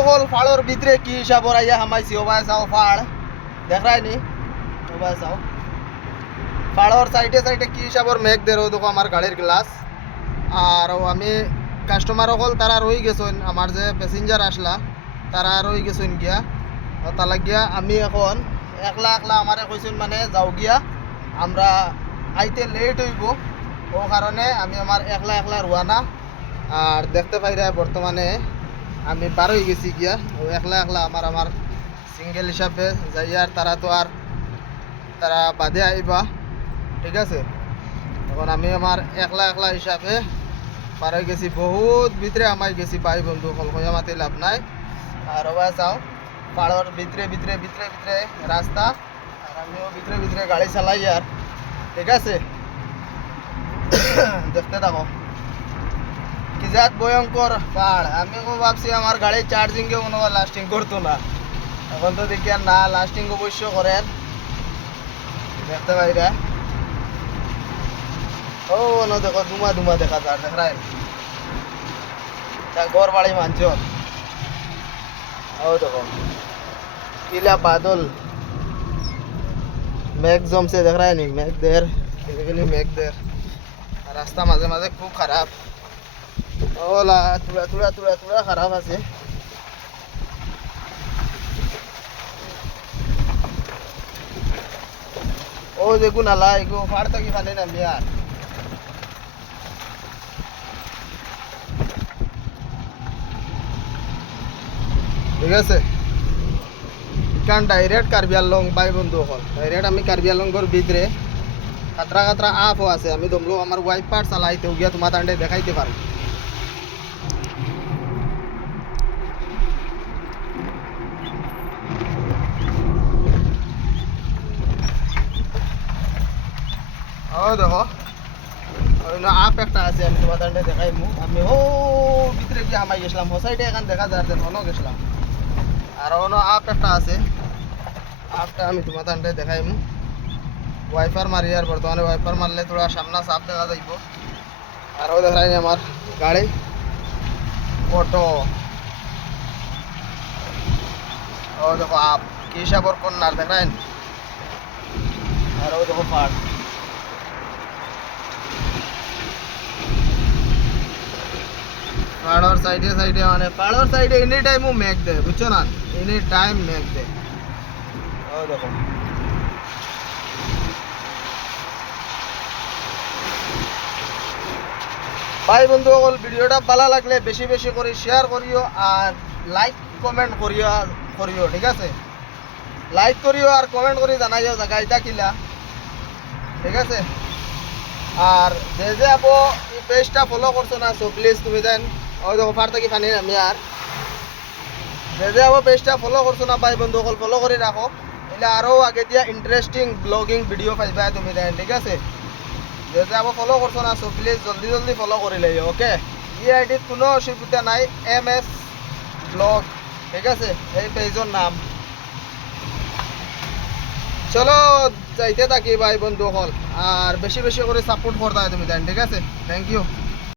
হল ফাড়র ভিতরে কি হিসাব আইয়া হামাইছি ওবাই চাও ফাড় দেখায়নি ওবাই চাও ফাড়র সাইডে সাইডে কি হিসাবর মেঘ দেরো দেখো আমার গাড়ির গ্লাস আর আমি কাস্টমার হল তারা রই গেছেন আমার যে প্যাসেঞ্জার আসলা তারা রই গেছেন গিয়া তালা গিয়া আমি এখন একলা একলা আমারে কইছেন মানে যাও গিয়া আমরা আইতে লেট হইব ও কারণে আমি আমার একলা একলা রোয়ানা আর দেখতে পাইরা বর্তমানে আমি পার হয়ে গেছি গিয়া ও একলা একলা আমার সিঙ্গেল হিসাবে যাই আর তারা তো আর তারা বাদে আইবা ঠিক আছে এখন আমি আমার একলা একলা হিসাবে পার হয়ে গেছি বহুত ভিতরে আমাই গেছি ভাই বন্ধু কলকয়া মাতি লাভ নাই আর ওবা চাও পাহাড়ের ভিতরে ভিতরে ভিতরে ভিতরে রাস্তা আর আমিও ভিতরে ভিতরে গাড়ি চালাই আর ঠিক আছে দেখতে থাকো কি জাত ভয়ঙ্কর পাহাড় আমি ভাবছি আমার গাড়ি চার্জিংয়ে কোনো লাস্টিং করতো না এখন তো দেখি আর না লাস্টিং অবশ্য করেন দেখতে পাইরা ও না দেখো ধুমা ধুমা দেখা যায় দেখায় ঘর বাড়ি মানছ ও দেখো কিলা বাদল মেঘ জমছে দেখায় নি মেঘ দের মেঘ দের রাস্তা মাঝে মাঝে খুব খারাপ ওলা তুলা তুলা তুলা তুলা খারাপ আছে ও দেখো নালা এগো ফাড় থাকি ফানে নামি আর ঠিক আছে কারণ ডাইরেক্ট কার্বি আংলং বাই বন্ধু হল ডাইরেক্ট আমি কার্বি আংলংর ভিতরে খাতরা খাতরা আপও আছে আমি দমলো আমার ওয়াইপার চালাইতে গিয়া তোমার তান্ডে দেখাইতে পারি ও দেখো আপ একটা আছে আমি তোমার তান্ডে দেখাইমু আমি ও ভিতরে গিয়ে হামাই গেছিলাম ও সাইডে এখান দেখা যায় অন্য গেছিলাম আর অন্য আপ একটা আছে আপটা আমি তোমার তান্ডে দেখাইমু ওয়াইপার মারি আর বর্তমানে ওয়াইপার মারলে তোরা সামনা সাপ দেখা যাইব আরও দেখাই আমার গাড়ি অটো ও দেখো আপ কি হিসাবর কন্যার দেখায় আর ও দেখো পাট পাহাড়ের সাইডে সাইডে মানে পাহাড়ের সাইডে এনি টাইম মেঘ দেয় বুঝছো না এনি টাইম মেঘ দেয় ও দেখো ভাই বন্ধু সকল ভিডিওটা ভালো লাগলে বেশি বেশি করে শেয়ার করিও আর লাইক কমেন্ট করিও ঠিক আছে লাইক করিও আর কমেন্ট করে জানাইও জায়গাটা কিলা ঠিক আছে আর যে আপো এই পেজটা ফলো করছো না সো প্লিজ তুমি দেন ওই দেখো ফার থাকি ফানি আমি আর যে আপো পেজটা ফলো করছো না ভাই বন্ধু সকল ফলো করে রাখো এলে আরও আগে দিয়া ইন্টারেস্টিং ব্লগিং ভিডিও পাইবা তুমি দেন ঠিক আছে যে আপো ফলো করছো না সো প্লিজ জলদি জলদি ফলো করে লই ওকে এই আইডির কোনো অসুবিধা নাই MS ব্লগ ঠিক আছে এই পেজের নাম চলো যাইতে থাকি ভাই বন্ধু হল আর বেশি বেশি করে সাপোর্ট করতে হয় তুমি দেন ঠিক আছে থ্যাংক ইউ